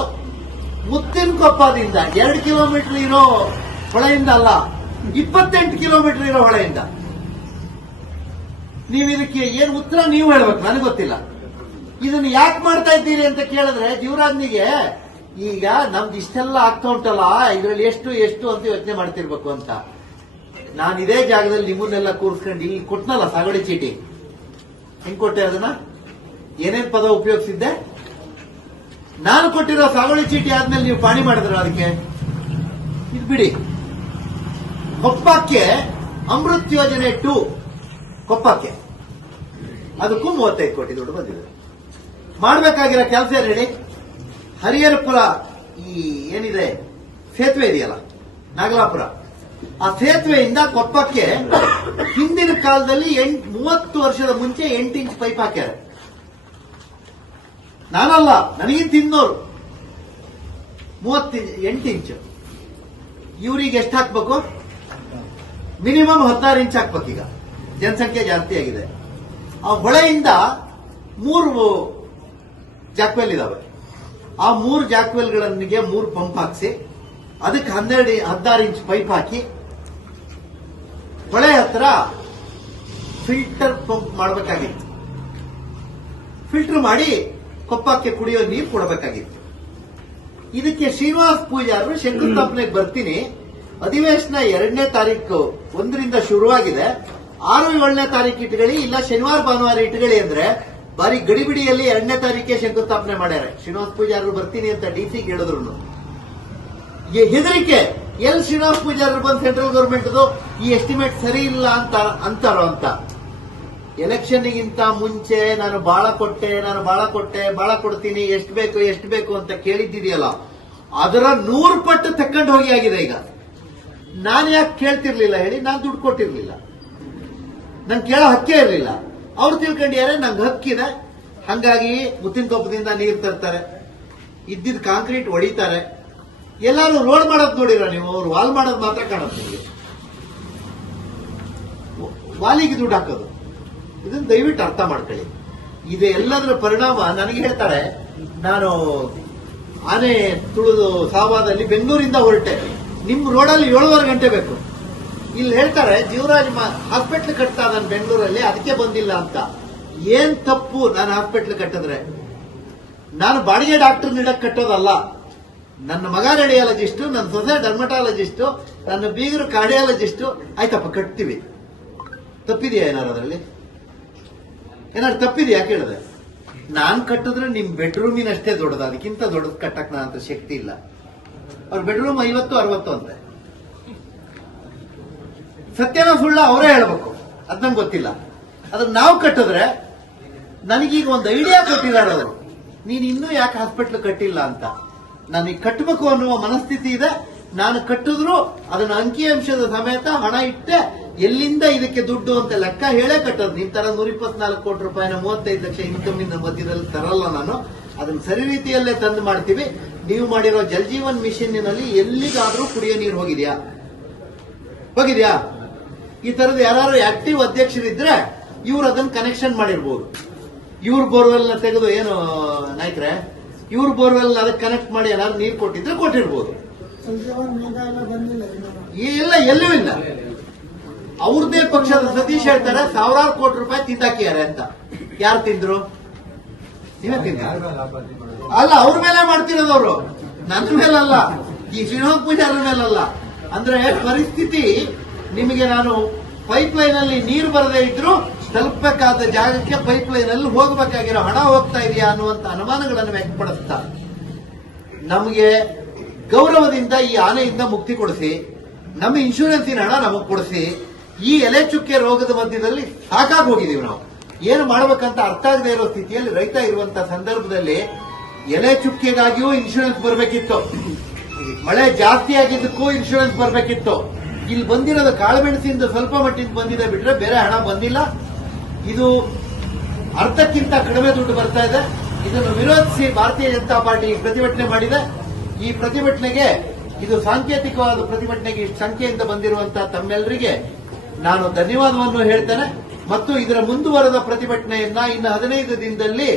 ಮುತ್ತಿನಕೊಪ್ಪದಿಂದ ಎರಡು ಕಿಲೋಮೀಟರ್ ಇರೋ ಹೊಳೆಯಿಂದ ಅಲ್ಲ, ಇಪ್ಪತ್ತೆಂಟು ಕಿಲೋಮೀಟರ್ ಇರೋ ಹೊಳೆಯಿಂದ. ನೀವು ಇದಕ್ಕೆ ಏನು ಉತ್ತರ ನೀವು ಹೇಳ್ಬೇಕು, ನನಗೆ ಗೊತ್ತಿಲ್ಲ. ಇದನ್ನ ಯಾಕೆ ಮಾಡ್ತಾ ಇದ್ದೀರಿ ಅಂತ ಕೇಳಿದ್ರೆ ಜೀವರಾಜ್ನಿಗೆ, ಈಗ ನಮ್ದು ಇಷ್ಟೆಲ್ಲ ಆಗ್ತಾ ಉಂಟಲ್ಲ, ಇದ್ರಲ್ಲಿ ಎಷ್ಟು ಎಷ್ಟು ಅಂತ ಯೋಚನೆ ಮಾಡ್ತಿರ್ಬೇಕು ಅಂತ. ನಾನು ಇದೇ ಜಾಗದಲ್ಲಿ ನಿಮ್ಮನ್ನೆಲ್ಲ ಕೂರಿಸ್ಕೊಂಡು ಇಲ್ಲಿ ಕೊಟ್ಟನಲ್ಲ ಸಾಗಡಿ ಚೀಟಿ. ಹೆಂಗ್ ಕೊಟ್ಟೆ ಅದನ್ನ? ಏನೇನ್ ಪದ ಉಪಯೋಗಿಸಿದ್ದೆ? ನಾನು ಕೊಟ್ಟಿರೋ ಸಾಗಡಿ ಚೀಟಿ ಆದ್ಮೇಲೆ ನೀವು ಪಾಣಿ ಮಾಡಿದ್ರ ಅದಕ್ಕೆ? ಇದು ಬಿಡಿ. ಕೊಪ್ಪಕ್ಕೆ ಅಮೃತ್ ಯೋಜನೆ ಟು ಕೊಪ್ಪಕ್ಕೆ. ಅದಕ್ಕೂ ಮೂವತ್ತೈದು ಕೋಟಿ ದುಡ್ಡು ಬಂದಿದೆ. ಮಾಡಬೇಕಾಗಿರೋ ಕೆಲಸ ಏನು ಹೇಳಿ? ಹರಿಹರಪುರ ಈ ಏನಿದೆ, ಸೇತುವೆ ಇದೆಯಲ್ಲ, ನಾಗಲಾಪುರ. ಆ ಸೇತುವೆಯಿಂದ ಕೊಪ್ಪಕ್ಕೆ ಹಿಂದಿನ ಕಾಲದಲ್ಲಿ ಎಂಟ್, ಮೂವತ್ತು ವರ್ಷದ ಮುಂಚೆ ಎಂಟು ಇಂಚ್ ಪೈಪ್ ಹಾಕ್ಯಾರ. ನಾನಲ್ಲ ನನಗೆ ತಿನ್ನೋರು ಮೂವತ್ತು ಎಂಟು ಇಂಚು. ಇವ್ರಿಗೆ ಎಷ್ಟು ಹಾಕ್ಬೇಕು? ಮಿನಿಮಮ್ ಹದಿನಾರು ಇಂಚ್ ಹಾಕ್ಬೇಕೀಗ. ಜನಸಂಖ್ಯೆ ಜಾಸ್ತಿ ಆಗಿದೆ ಆ ಹೊಳೆಯಿಂದ ಮೂರು ಜಾಕ್ವೆಲ್ ಇದಾವೆ ಆ ಮೂರು ಜಾಕ್ವೆಲ್ಗಳಿಗೆ ಮೂರು ಪಂಪ್ ಹಾಕ್ಸಿ, ಅದಕ್ಕೆ ಹನ್ನೆರಡು, ಹದಿನಾರು ಇಂಚ್ ಪೈಪ್ ಹಾಕಿ, ಹೊಳೆ ಹತ್ರ ಫಿಲ್ಟರ್ ಪಂಪ್ ಮಾಡಬೇಕಾಗಿತ್ತು. ಫಿಲ್ಟರ್ ಮಾಡಿ ಕೊಪ್ಪಕ್ಕೆ ಕುಡಿಯೋ ನೀರು ಕೊಡಬೇಕಾಗಿತ್ತು. ಇದಕ್ಕೆ ಶ್ರೀನಿವಾಸ್ ಪೂಜಾರರು ಶಂಕುಸ್ಥಾಪನೆಗೆ ಬರ್ತೀನಿ. ಅಧಿವೇಶನ ಎರಡನೇ ತಾರೀಕು ಒಂದರಿಂದ ಶುರುವಾಗಿದೆ. ಆರು ಏಳನೇ ತಾರೀಕು ಇಟ್ಕೊಳ್ಳಿ, ಇಲ್ಲ ಶನಿವಾರ, ಭಾನುವಾರ ಇಟ್ಕೊಳ್ಳಿ ಅಂದ್ರೆ ಬಾರಿ ಗಡಿಬಿಡಿಯಲ್ಲಿ ಎರಡನೇ ತಾರೀಕೆ ಶಂಕುಸ್ಥಾಪನೆ ಮಾಡ್ಯಾರ. ಶ್ರೀನಿವಾಸ ಪೂಜಾರರು ಬರ್ತೀನಿ ಅಂತ ಡಿ ಸಿ ಹೇಳಿದ್ರು ಹೆದರಿಕೆ ಎಲ್ ಶ್ರೀನಿವಾಸ ಪೂಜಾರರು ಬಂದು ಸೆಂಟ್ರಲ್ ಗವರ್ಮೆಂಟ್ ಈ ಎಸ್ಟಿಮೇಟ್ ಸರಿ ಇಲ್ಲ ಅಂತ ಅಂತಾರೋ ಅಂತ. ಎಲೆಕ್ಷನ್ಗಿಂತ ಮುಂಚೆ ನಾನು ಬಾಳ ಕೊಟ್ಟೆ, ನಾನು ಬಾಳ ಕೊಟ್ಟೆ, ಬಾಳ ಕೊಡ್ತೀನಿ, ಎಷ್ಟು ಬೇಕು ಎಷ್ಟು ಬೇಕು ಅಂತ ಕೇಳಿದ್ದಿದೆಯಲ್ಲ ಅದರ ನೂರು ಪಟ್ಟು ತಕ್ಕೊಂಡು ಹೋಗಿ ಆಗಿದೆ ಈಗ. ನಾನು ಯಾಕೆ ಕೇಳ್ತಿರ್ಲಿಲ್ಲ ಹೇಳಿ, ನಾನು ದುಡ್ಡು ಕೊಟ್ಟಿರ್ಲಿಲ್ಲ. ನಂಗೆ ಕೇಳೋ ಹಕ್ಕೇ ಇರಲಿಲ್ಲ. ಅವ್ರು ತಿಳ್ಕೊಂಡಿದ್ದಾರೆ, ನಂಗೆ ಹಕ್ಕಿದೆ ಹಂಗಾಗಿ ಮುತ್ತಿನಕೊಪ್ಪದಿಂದ ನೀರು ತರ್ತಾರೆ. ಇದ್ದಿದ್ ಕಾಂಕ್ರೀಟ್ ಹೊಡಿತಾರೆ. ಎಲ್ಲಾರು ರೋಡ್ ಮಾಡೋದು ನೋಡಿರ ನೀವು? ಅವ್ರು ವಾಲ್ ಮಾಡೋದು ಮಾತ್ರ ಕಾಣುತ್ತೆ ವಾಲಿಗೆ ದುಡ್ಡು ಹಾಕೋದು. ಇದನ್ನ ದಯವಿಟ್ಟು ಅರ್ಥ ಮಾಡ್ಕೊಳ್ಳಿ. ಇದು ಎಲ್ಲದರ ಪರಿಣಾಮ ನನಗೆ ಹೇಳ್ತಾರೆ, ನಾನು ಆನೆ ತುಳಿದು ಸಾವಾದಲ್ಲಿ ಬೆಂಗಳೂರಿಂದ ಹೊರಟೆ. ನಿಮ್ಮ ರೋಡಲ್ಲಿ ಏಳುವರೆ ಗಂಟೆ ಬೇಕು. ಇಲ್ಲಿ ಹೇಳ್ತಾರೆ, ಜೀವರಾಜ್ ಹಾಸ್ಪಿಟ್ಲ್ ಕಟ್ತಾ ನಾನು ಬೆಂಗಳೂರಲ್ಲಿ, ಅದಕ್ಕೆ ಬಂದಿಲ್ಲ ಅಂತ. ಏನ್ ತಪ್ಪು ನಾನು ಹಾಸ್ಪಿಟ್ಲ್ ಕಟ್ಟಿದ್ರೆ? ನಾನು ಬಾಡಿಗೆ ಡಾಕ್ಟರ್ ನೀಡಕ್ ಕಟ್ಟೋದಲ್ಲ. ನನ್ನ ಮಗ ರೇಡಿಯಾಲಜಿಸ್ಟ್, ನನ್ನ ಸೊಸೆ ಡರ್ಮಟಾಲಜಿಸ್ಟು, ನನ್ನ ಬೀಗರು ಕಾರ್ಡಿಯಾಲಜಿಸ್ಟ್. ಆಯ್ತಪ್ಪ, ಕಟ್ತೀವಿ. ತಪ್ಪಿದೆಯಾ ಏನಾರು ಅದರಲ್ಲಿ? ಏನಾರು ತಪ್ಪಿದೆಯಾ ಕೇಳಿದ್ರೆ ನಾನು ಕಟ್ಟಿದ್ರೆ ನಿಮ್ ಬೆಡ್ರೂಮಿನಷ್ಟೇ ದೊಡ್ಡದು, ಅದಕ್ಕಿಂತ ದೊಡ್ಡದು ಕಟ್ಟಕ್ ನನ್ನ ಹತ್ರ ಶಕ್ತಿ ಇಲ್ಲ. ಅವ್ರ ಬೆಡ್ರೂಮ್ ಐವತ್ತು, ಅರವತ್ತು ಅಂತೆ. ಸತ್ಯನ ಸುಳ್ಳ ಅವರೇ ಹೇಳ್ಬೇಕು. ಅದ್ ನಂಗೆ ಗೊತ್ತಿಲ್ಲ. ಅದನ್ನ ನಾವು ಕಟ್ಟಿದ್ರೆ ನನಗೀಗ ಒಂದು ಐಡಿಯಾ ಕೊಟ್ಟಿದ್ದಾರೆ ಅವರು. ನೀನು ಇನ್ನೂ ಯಾಕೆ ಹಾಸ್ಪಿಟ್ಲ್ ಕಟ್ಟಿಲ್ಲ ಅಂತ? ನನಗೆ ಕಟ್ಟಬೇಕು ಅನ್ನುವ ಮನಸ್ಥಿತಿ ಇದೆ. ನಾನು ಕಟ್ಟಿದ್ರು ಅದನ್ನ ಅಂಕಿಅಂಶದ ಸಮೇತ ಹಣ ಇಟ್ಟೆ, ಎಲ್ಲಿಂದ ಇದಕ್ಕೆ ದುಡ್ಡು ಅಂತ ಲೆಕ್ಕ ಹೇಳೇ ಕಟ್ಟೋದು. ನಿನ್ ತರ ನೂರ ಇಪ್ಪತ್ನಾಲ್ಕು ಕೋಟಿ ರೂಪಾಯಿನ ಮೂವತ್ತೈದು ಲಕ್ಷ ಇನ್ಕಮ್ ಇಂದ ಮಧ್ಯದಲ್ಲಿ ತರಲ್ಲ ನಾನು. ಅದನ್ನ ಸರಿ ರೀತಿಯಲ್ಲೇ ತಂದು ಮಾಡ್ತೀವಿ. ನೀವು ಮಾಡಿರೋ ಜಲ್ ಜೀವನ್ ಮಿಷನ್ನಿನಲ್ಲಿ ಎಲ್ಲಿಗಾದ್ರೂ ಕುಡಿಯೋ ನೀರು ಹೋಗಿದ್ಯಾ? ಹೋಗಿದ್ಯಾ? ಈ ತರದ ಯಾರು ಆಕ್ಟಿವ್ ಅಧ್ಯಕ್ಷರಿದ್ರೆ ಇವ್ರು ಅದನ್ನ ಕನೆಕ್ಷನ್ ಮಾಡಿರ್ಬೋದು. ಇವ್ರ ಬೋರ್ವೆಲ್ನ ತೆಗೆದು ಏನು ನಾಯ್ಕ್ರೆ ಇವ್ರ ಬೋರ್ವೆಲ್ ಅದಕ್ಕೆ ಕನೆಕ್ಟ್ ಮಾಡಿ ಏನಾದ್ರು ನೀರು ಕೊಟ್ಟಿದ್ರೆ ಕೊಟ್ಟಿರ್ಬೋದು. ಇಲ್ಲ ಎಲ್ಲೂ ಇಲ್ಲ. ಅವ್ರದೇ ಪಕ್ಷದ ಸತೀಶ್ ಹೇಳ್ತಾರೆ ಸಾವಿರಾರು ಕೋಟಿ ರೂಪಾಯಿ ತಿಂದಾಕಿದ್ದಾರೆ ಅಂತ. ಯಾರು ತಿಂದ್ರು? ನೀವೇ ತಿಂದ ಅಲ್ಲ ಅವ್ರ ಮೇಲೆ ಮಾಡ್ತಿರೋದು ಅವರು. ನನ್ನ ಮೇಲಲ್ಲ. ಈ ಶ್ರೀನಿವಾಸ ಪೂಜಾರ ಮೇಲಲ್ಲ. ಅಂದ್ರೆ ಪರಿಸ್ಥಿತಿ ನಿಮಗೆ ನಾನು ಪೈಪ್ ಲೈನ್ ಅಲ್ಲಿ ನೀರು ಬರದೇ ಇದ್ರು ತಲುಪಬೇಕಾದ ಜಾಗಕ್ಕೆ ಪೈಪ್ ಲೈನ್ ಅಲ್ಲಿ ಹೋಗಬೇಕಾಗಿರೋ ಹಣ ಹೋಗ್ತಾ ಇದೆಯಾ ಅನ್ನುವಂತ ಅನುಮಾನಗಳನ್ನು ವ್ಯಕ್ತಪಡಿಸ್ತಾ. ನಮಗೆ ಗೌರವದಿಂದ ಈ ಆನೆಯಿಂದ ಮುಕ್ತಿ ಕೊಡಿಸಿ, ನಮ್ಮ ಇನ್ಶೂರೆನ್ಸಿನ ಹಣ ನಮಗೆ ಕೊಡಿಸಿ, ಈ ಎಲೆ ಚುಕ್ಕೆ ರೋಗದ ಮಧ್ಯದಲ್ಲಿ ಸಾಕಾಗಿ ಹೋಗಿದೀವಿ ನಾವು. ಏನು ಮಾಡಬೇಕಂತ ಅರ್ಥ ಆಗದೆ ಇರೋ ಸ್ಥಿತಿಯಲ್ಲಿ ರೈತ ಇರುವಂತ ಸಂದರ್ಭದಲ್ಲಿ ಎಲೆ ಚುಕ್ಕೆಗಾಗಿಯೂ ಇನ್ಶೂರೆನ್ಸ್ ಬರಬೇಕಿತ್ತು. ಮಳೆ ಜಾಸ್ತಿ ಆಗಿದ್ದಕ್ಕೂ ಇನ್ಶೂರೆನ್ಸ್ ಬರಬೇಕಿತ್ತು. ಇಲ್ಲಿ ಬಂದಿರೋದು ಕಾಳುಮೆಣಸಿಂದ ಸ್ವಲ್ಪ ಮಟ್ಟಿಂದ ಬಂದಿದೆ ಬಿಟ್ರೆ ಬೇರೆ ಹಣ ಬಂದಿಲ್ಲ. ಇದು ಅರ್ಧಕ್ಕಿಂತ ಕಡಿಮೆ ದುಡ್ಡು ಬರ್ತಾ ಇದೆ. ಇದನ್ನು ವಿರೋಧಿಸಿ ಭಾರತೀಯ ಜನತಾ ಪಾರ್ಟಿ ಪ್ರತಿಭಟನೆ ಮಾಡಿದೆ. ಈ ಪ್ರತಿಭಟನೆಗೆ, ಇದು ಸಾಂಕೇತಿಕವಾದ ಪ್ರತಿಭಟನೆಗೆ ಇಷ್ಟು ಸಂಖ್ಯೆಯಿಂದ ಬಂದಿರುವಂತಹ ತಮ್ಮೆಲ್ಲರಿಗೆ ನಾನು ಧನ್ಯವಾದವನ್ನು ಹೇಳ್ತೇನೆ. ಮತ್ತು ಇದರ ಮುಂದುವರೆದ ಪ್ರತಿಭಟನೆಯನ್ನ ಇನ್ನು ಹದಿನೈದು ದಿನದಲ್ಲಿ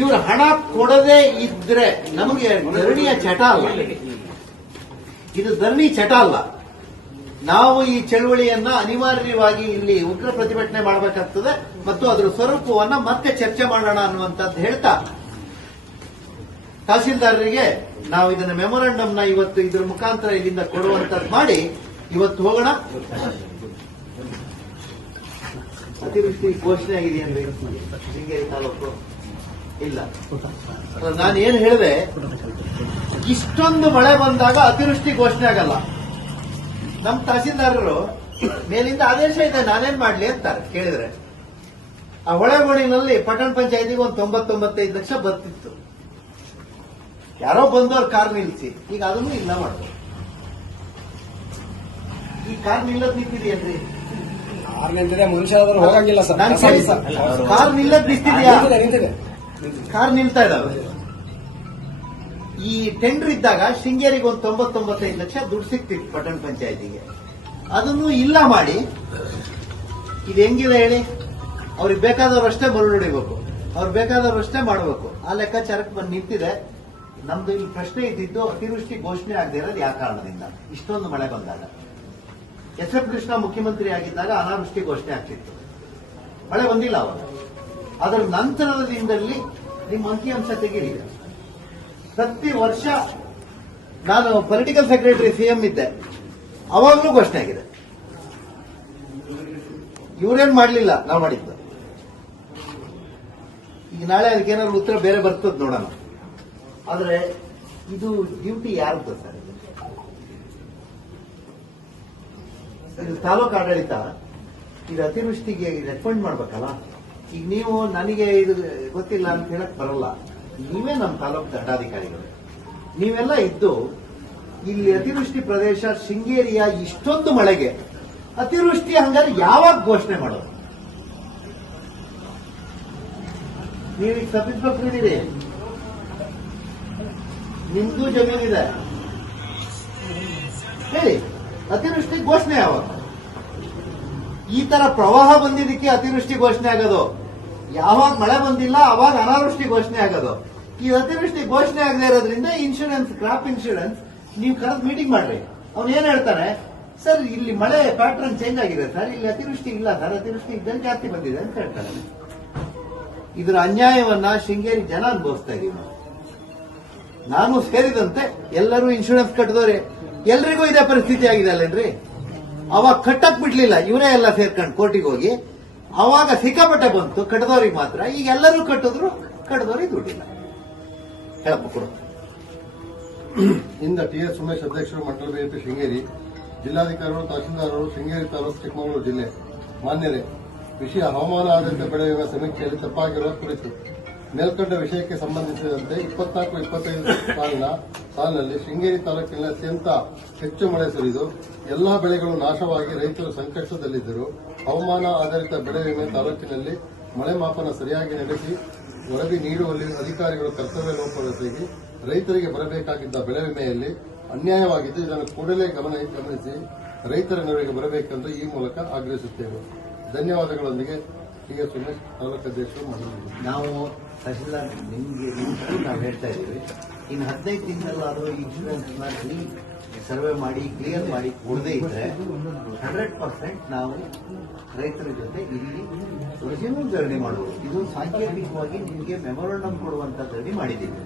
ಇವರು ಹಣ ಕೊಡದೇ ಇದ್ರೆ ನಮಗೆ ಧರಣಿಯ ಚಟ ಅಲ್ಲ. ಇದು ಧರಣಿ ಚಟ ಅಲ್ಲ. ನಾವು ಈ ಚಳುವಳಿಯನ್ನ ಅನಿವಾರ್ಯವಾಗಿ ಇಲ್ಲಿ ಉಗ್ರ ಪ್ರತಿಭಟನೆ ಮಾಡಬೇಕಾಗ್ತದೆ ಮತ್ತು ಅದರ ಸ್ವರೂಪವನ್ನ ಮತ್ತೆ ಚರ್ಚೆ ಮಾಡೋಣ ಅನ್ನುವಂಥದ್ದು ಹೇಳ್ತಾ. ತಹಸೀಲ್ದಾರರಿಗೆ ನಾವು ಇದನ್ನ ಮೆಮೊರಾಂಡಮ್ನ ಇವತ್ತು ಇದರ ಮುಖಾಂತರ ಇಲ್ಲಿಂದ ಕೊಡುವಂತದ್ದು ಮಾಡಿ, ಇವತ್ತು ಹೋಗೋಣ. ಅತಿವೃಷ್ಟಿ ಘೋಷಣೆ ಆಗಿದೆ ಅಂದ್ರೆ ಶೃಂಗೇರಿ ತಾಲೂಕು ಇಲ್ಲ. ನಾನು ಏನ್ ಹೇಳಿದೆ, ಇಷ್ಟೊಂದು ಮಳೆ ಬಂದಾಗ ಅತಿವೃಷ್ಟಿ ಘೋಷಣೆ ಆಗಲ್ಲ. ನಮ್ ತಹಸೀಲ್ದಾರರು ಮೇಲಿಂದ ಆದೇಶ ಇದೆ ನಾನೇನ್ ಮಾಡ್ಲಿ ಅಂತಾರೆ ಕೇಳಿದ್ರೆ. ಆ ಹೊಳೆಗೋಣಿನಲ್ಲಿ ಪಟ್ಟಣ ಪಂಚಾಯತಿಗೆ ಒಂದು ತೊಂಬತ್ತೊಂಬತ್ತೈದು ಲಕ್ಷ ಬರ್ತಿತ್ತು. ಯಾರೋ ಬಂದವ್ರು ಕಾರ್ ನಿಲ್ಸಿ ಈಗ ಅದನ್ನು ಇಲ್ಲ ಮಾಡ್ಬೋದು. ಈ ಕಾರ್ ನಿಲ್ಲದ್ ನಿಂತಿದೆಯನ್ರಿ ಆರು ನಿಂತಿದೆ ಮನುಷ್ಯ ಆದ್ರೂ ಹೋಗಂಗಿಲ್ಲ ಸರ್. ಕಾರ್ ನಿಲ್ಲದ್ ನಿಂತಿದೆಯಾ? ನಿಂತಿದೆ ನಿಂತಿದೆ ಕಾರ್ ನಿಲ್ತಾ ಇದಾವೆ ಈ ಟೆಂಡರ್ ಇದ್ದಾಗ ಶೃಂಗೇರಿಗೆ ಒಂದು ತೊಂಬತ್ತೊಂಬತ್ತೈದು ಲಕ್ಷ ದುಡ್ಡು ಸಿಕ್ತಿತ್ತು ಪಟ್ಟಣ ಪಂಚಾಯತಿಗೆ. ಅದನ್ನು ಇಲ್ಲ ಮಾಡಿ, ಇದು ಹೆಂಗಿದೆ ಹೇಳಿ? ಅವ್ರಿಗೆ ಬೇಕಾದವ್ರು ಅಷ್ಟೇ ಮರುಳಿಡಿಬೇಕು ಅವ್ರು ಬೇಕಾದವ್ರು ಅಷ್ಟೇ ಮಾಡಬೇಕು. ಆ ಲೆಕ್ಕಾಚಾರಕ್ಕೆ ಬಂದು ನಿಂತಿದೆ. ನಮ್ದು ಇಲ್ಲಿ ಪ್ರಶ್ನೆ ಇದ್ದಿದ್ದು, ಅತಿವೃಷ್ಟಿ ಘೋಷಣೆ ಆಗದೆ ಇರೋದು ಯಾವ ಕಾರಣದಿಂದ? ಇಷ್ಟೊಂದು ಮಳೆ ಬಂದಾಗ. ಎಸ್ ಎಫ್ ಕೃಷ್ಣ ಮುಖ್ಯಮಂತ್ರಿ ಆಗಿದ್ದಾಗ ಅನಾವೃಷ್ಟಿ ಘೋಷಣೆ ಆಗ್ತಿತ್ತು. ಮಳೆ ಬಂದಿಲ್ಲ ಅವಾಗ. ಅದರ ನಂತರದ ದಿನದಲ್ಲಿ ನಿಮ್ಮ ಅಂಕಿಅಂಶ ತೆಗೀರಿ. ಪ್ರತಿ ವರ್ಷ ನಾನು ಪೊಲಿಟಿಕಲ್ ಸೆಕ್ರೆಟರಿ ಸಿಎಂ ಇದ್ದೆ. ಅವಾಗಲೂ ಘೋಷಣೆ ಆಗಿದೆ. ಇವ್ರೇನ್ ಮಾಡಲಿಲ್ಲ? ನಾವು ಮಾಡಿದ್ದು. ಈಗ ನಾಳೆ ಅದಕ್ಕೆ ಏನಾದ್ರು ಉತ್ತರ ಬೇರೆ ಬರ್ತದ ನೋಡೋಣ. ಆದರೆ ಇದು ಡ್ಯೂಟಿ ಯಾರು ಸರ್? ಇದು? ಇದು ತಾಲೂಕು ಆಡಳಿತ. ಇದು ಅತಿವೃಷ್ಟಿಗೆ ರೆಕಮೆಂಡ್ ಮಾಡ್ಬೇಕಲ್ಲ? ಈಗ ನೀವು ನನಗೆ ಇದು ಗೊತ್ತಿಲ್ಲ ಅಂತ ಹೇಳಕ್ ಬರಲ್ಲ. ನೀವೇ ನಮ್ಮ ತಾಲೂಕು ದಂಡಾಧಿಕಾರಿಗಳು. ನೀವೆಲ್ಲ ಇದ್ದು ಇಲ್ಲಿ ಅತಿವೃಷ್ಟಿ ಪ್ರದೇಶ ಶೃಂಗೇರಿಯ ಇಷ್ಟೊಂದು ಮಳೆಗೆ ಅತಿವೃಷ್ಟಿ ಹಂಗಾದ್ರೆ ಯಾವಾಗ ಘೋಷಣೆ ಮಾಡೋದು? ನೀವೀಗ ತಪ್ಪಿಸ್ಬೇಕಿದ್ದೀರಿ ನಿಮ್ದು ಜಮೀನಿದೆ. ಹೇಳಿ, ಅತಿವೃಷ್ಟಿ ಘೋಷಣೆ ಯಾವಾಗ? ಈ ತರ ಪ್ರವಾಹ ಬಂದಿದ್ದಕ್ಕೆ ಅತಿವೃಷ್ಟಿ ಘೋಷಣೆ ಆಗೋದು. ಯಾವಾಗ ಮಳೆ ಬಂದಿಲ್ಲ, ಅವಾಗ ಅನಾವೃಷ್ಟಿ ಘೋಷಣೆ ಆಗೋದು. ಈ ಅತಿವೃಷ್ಟಿ ಘೋಷಣೆ ಆಗದೆ ಇರೋದ್ರಿಂದ ಇನ್ಶೂರೆನ್ಸ್ ಕ್ರಾಪ್ ಇನ್ಶೂರೆನ್ಸ್ ನೀವು ಕರೆದು ಮೀಟಿಂಗ್ ಮಾಡ್ರಿ. ಅವ್ನು ಏನ್ ಹೇಳ್ತಾನೆ? ಸರ್, ಇಲ್ಲಿ ಮಳೆ ಪ್ಯಾಟರ್ನ್ ಚೇಂಜ್ ಆಗಿದೆ. ಸರ್, ಇಲ್ಲಿ ಅತಿವೃಷ್ಟಿ ಇಲ್ಲ. ಸರ್, ಅತಿವೃಷ್ಟಿ ಇದ್ದಂಗೆ ಜಾಸ್ತಿ ಬಂದಿದೆ ಅಂತ ಹೇಳ್ತಾರೆ ಇದರ ಅನ್ಯಾಯವನ್ನ ಶೃಂಗೇರಿ ಜನ ಅನುಭವಿಸ್ತಾ ಇದೀವಿ ನಾನು ಸೇರಿದಂತೆ ಎಲ್ಲರೂ ಇನ್ಶೂರೆನ್ಸ್ ಕಟ್ಟಿದವ್ರೆ. ಎಲ್ರಿಗೂ ಇದೇ ಪರಿಸ್ಥಿತಿ ಆಗಿದೆ ಅಲ್ಲೇನ್ರಿ? ಅವಾಗ ಕಟ್ಟಕ್ ಬಿಡ್ಲಿಲ್ಲ. ಇವರೇ ಎಲ್ಲ ಸೇರ್ಕೊಂಡು ಕೋರ್ಟಿಗೆ ಹೋಗಿ ಅವಾಗ ಸಿಕ್ಕಾಪಟ್ಟೆ ಬಂತು, ಕಟ್ಟದವ್ರಿಗೆ ಮಾತ್ರ. ಈಗ ಎಲ್ಲರೂ ಕಟ್ಟಿದ್ರು, ಕಟ್ಟದವ್ರಿಗೆ ದುಡ್ಡಿಲ್ಲ. ಹೇಳಪ್ಪ ಇಂದ ಟಿ ಎಸ್ ಉಮೇಶ್ ಅಧ್ಯಕ್ಷರು ಮಂಡಲ ಬಿಜೆಪಿ ಶೃಂಗೇರಿ, ಜಿಲ್ಲಾಧಿಕಾರಿಗಳು, ತಹಸೀಲ್ದಾರರು, ಶೃಂಗೇರಿ ತಾಲೂಕು ಚಿಕ್ಕಮಗಳೂರು ಜಿಲ್ಲೆ ಮಾನ್ಯರೇ. ವಿಷಯ ಹವಾಮಾನ ಆಧಾರಿತ ಬೆಳೆ ಸಮೀಕ್ಷೆಯಲ್ಲಿ ತಪ್ಪಾಗಿರುವ ಕುರಿತು ಮೇಲ್ಕಂಡ ವಿಷಯಕ್ಕೆ ಸಂಬಂಧಿಸಿದಂತೆ ಇಪ್ಪತ್ನಾಲ್ಕು, ಇಪ್ಪತ್ತೈದು ಸಾಲಿನ ಸಾಲಿನಲ್ಲಿ ಶೃಂಗೇರಿ ತಾಲೂಕಿನ ಅತ್ಯಂತ ಹೆಚ್ಚು ಮಳೆ ಸುರಿದು ಎಲ್ಲಾ ಬೆಳೆಗಳು ನಾಶವಾಗಿ ರೈತರು ಸಂಕಷ್ಟದಲ್ಲಿದ್ದರು. ಹವಾಮಾನ ಆಧಾರಿತ ಬೆಳೆ ವಿಮೆ ತಾಲೂಕಿನಲ್ಲಿ ಮಳೆ ಮಾಪನ ಸರಿಯಾಗಿ ನಡೆಸಿ ವರದಿ ನೀಡುವಲ್ಲಿ ಅಧಿಕಾರಿಗಳು ಕರ್ತವ್ಯ ಲೋಪವೆಸಗಿ ರೈತರಿಗೆ ಬರಬೇಕಾಗಿದ್ದ ಬೆಳೆ ವಿಮೆಯಲ್ಲಿ ಅನ್ಯಾಯವಾಗಿದ್ದು ಇದನ್ನು ಕೂಡಲೇ ಗಮನ ಗಮನಿಸಿ ರೈತರ ನೆರವಿಗೆ ಬರಬೇಕೆಂದು ಈ ಮೂಲಕ ಆಗ್ರಹಿಸುತ್ತೇವೆ. ಧನ್ಯವಾದಗಳೊಂದಿಗೆ ಈಗ ಎಸ್ ಉಮೇಶ್, ತಾಲೂಕು ಅಧ್ಯಕ್ಷರು ನಾವು ತಹಶೀಲ್ದಾರ್ ನಿಮ್ಗೆ ನಾವು ಹೇಳ್ತಾ ಇದ್ದೀವಿ. ಇನ್ನು ಹದಿನೈದು ದಿನದಲ್ಲಾದರೂ ಇನ್ಶೂರೆನ್ಸ್ ಮಾಡಿ ಸರ್ವೆ ಮಾಡಿ ಕ್ಲಿಯರ್ ಮಾಡಿ ಕೊಡದೇ ಇದ್ರೆ ಹಂಡ್ರೆಡ್ ಪರ್ಸೆಂಟ್ ನಾವು ರೈತರ ಜೊತೆ ಇಲ್ಲಿ ಒರಿಜಿನಲ್ ಧರಣಿ ಮಾಡುವುದು ಇದು ಸಾಂಕೇತಿಕವಾಗಿ ನಿಮಗೆ ಮೆಮೊರಂಡಮ್ ಕೊಡುವಂಥ ಧರಣಿ ಮಾಡಿದ್ದೀವಿ.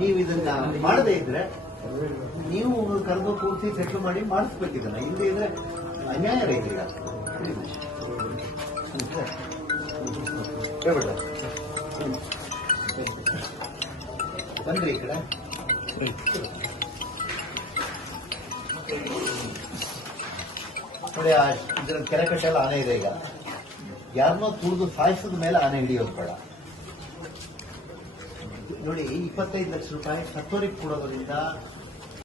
ನೀವು ಇದನ್ನ ಮಾಡದೇ ಇದ್ರೆ ನೀವು ಕರೆದು ಕೂರಿಸಿ ಸೆಟ್ಲ್ ಮಾಡಿ ಮಾಡಿಸ್ಬೇಕಿದನ್ನ. ಇಲ್ಲದೆ ಇದ್ರೆ ಅನ್ಯಾಯ ರೈತರಿಗೆ ಆಗ್ತದೆ. ಬನ್ರಿ ಈ ಕಡೆ? ನೋಡಿ, ಆ ಇದ್ರ ಕೆರೆ ಕಟ್ಟೆಲ್ಲ ಆನೆ ಇದೆ ಈಗ. ಯಾರನ್ನೋ ತುಳಿದು ಸಾಯಿಸಿದ ಮೇಲೆ ಆನೆ ಹಿಡಿಯೋದು ಬೇಡ. ನೋಡಿ, ಇಪ್ಪತ್ತೈದು ಲಕ್ಷ ರೂಪಾಯಿ ಸತ್ತೋರಿಗೆ ಕೊಡೋದ್ರಿಂದ